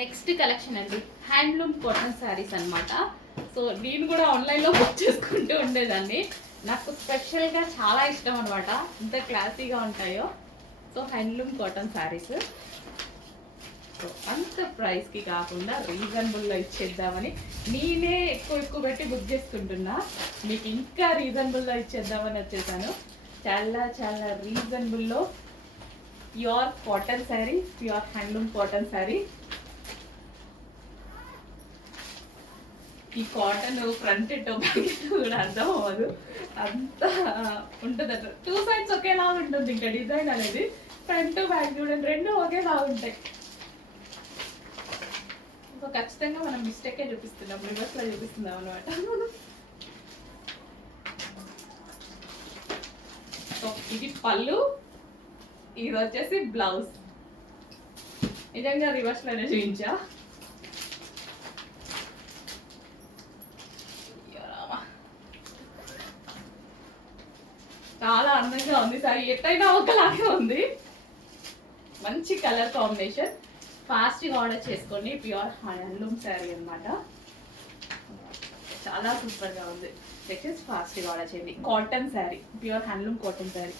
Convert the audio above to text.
Next collection అండి handloom cotton saris అనమాట. So నేను కూడా ఆన్లైన్లో బుక్ చేసుకుంటూ ఉండేదాన్ని. నాకు స్పెషల్గా చాలా ఇష్టం అనమాట, ఇంత క్లాసీగా ఉంటాయో. So handloom cotton saris so అంత ప్రైస్కి కాకుండా రీజనబుల్లో ఇచ్చేద్దామని నేనే ఎక్కువ పెట్టి బుక్ చేసుకుంటున్నా. మీకు ఇంకా రీజనబుల్లో ఇచ్చేద్దామని వచ్చేసాను. చాలా చాలా రీజనబుల్లో pure cotton sari, pure handloom cotton sari. ఈ కాటన్ ఫ్రంట్ బ్యాక్ కూడా అర్థం అవ్వదు, అంత ఉంటుంది అట్లా. 2 సైడ్స్ ఒకేలా ఉంటుంది. ఇంకా డిజైన్ అనేది ఫ్రంట్ బ్యాక్ చూడండి, రెండు ఒకేలా ఉంటాయి. సో ఖచ్చితంగా మనం మిస్టేకే చూపిస్తున్నాం, రివర్స్లో చూపిస్తున్నాం అనమాట. సో ఇది పళ్ళు, ఇది వచ్చేసి బ్లౌజ్. నిజంగా రివర్స్లోనే చూపించా. చాలా అందంగా ఉంది సారీ, ఎట్టయినా ఒకలాగే ఉంది. మంచి కలర్ కాంబినేషన్. ఫాస్ట్గా ఆర్డర్ చేసుకోండి. ప్యూర్ హ్యాండ్లూమ్ శారీ అనమాట, చాలా సూపర్గా ఉంది. ఫాస్ట్గా ఆర్డర్ చేయండి. Cotton sari, pure handloom cotton sari.